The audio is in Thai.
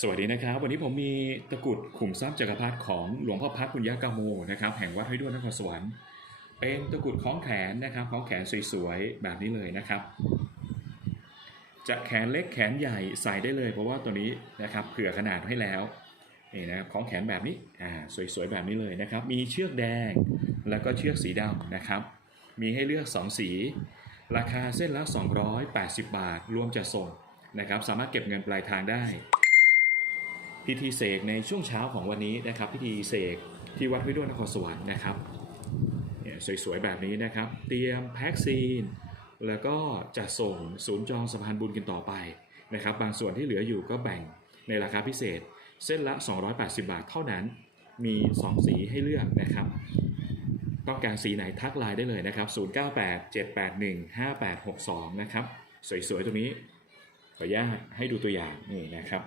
สวัสดีนะครับ วันนี้ผมมีตะกรุดขุมทรัพย์จักรพรรดิของหลวงพ่อพัดปุญญากาโมนะครับแห่งวัดห้วยด้วนนครสวรรค์เป็นตะกรุดคล้องแขนนะครับคล้องแขนสวยๆแบบนี้เลยนะครับ จะแขนเล็กแขนใหญ่ใส่ได้เลย เพราะว่าตัวนี้นะครับเผื่อขนาดให้แล้วนี่นะครับคล้องแขนแบบนี้อ่าสวยๆแบบนี้เลยนะครับ มีเชือกแดงแล้วก็เชือกสีดำนะครับ มีให้เลือก 2 สี ราคาเส้นละ 280 บาท รวมจะส่งนะครับ สามารถเก็บเงินปลายทางได้ พิธีเสกในช่วงเช้าของวันนี้นะครับพิธีเสกที่วัดวยด้วนครสวรรค์นะครับสวยๆแบบนี้นะครับ เตรียมแพ็กซีน แล้วก็จะส่งศูนย์จองสะพานบุญกันต่อไปนะครับ บางส่วนที่เหลืออยู่ก็แบ่งในราคาพิเศษ เส้นละ 280 บาทเท่านั้น มี 2 สีให้เลือกนะครับ ต้องการสีไหนทักไลน์ได้เลยนะครับ 098 781 5862 นะครับ สวยๆตรงนี้ขออนุญาตให้ดูตัวอย่างนี่นะครับ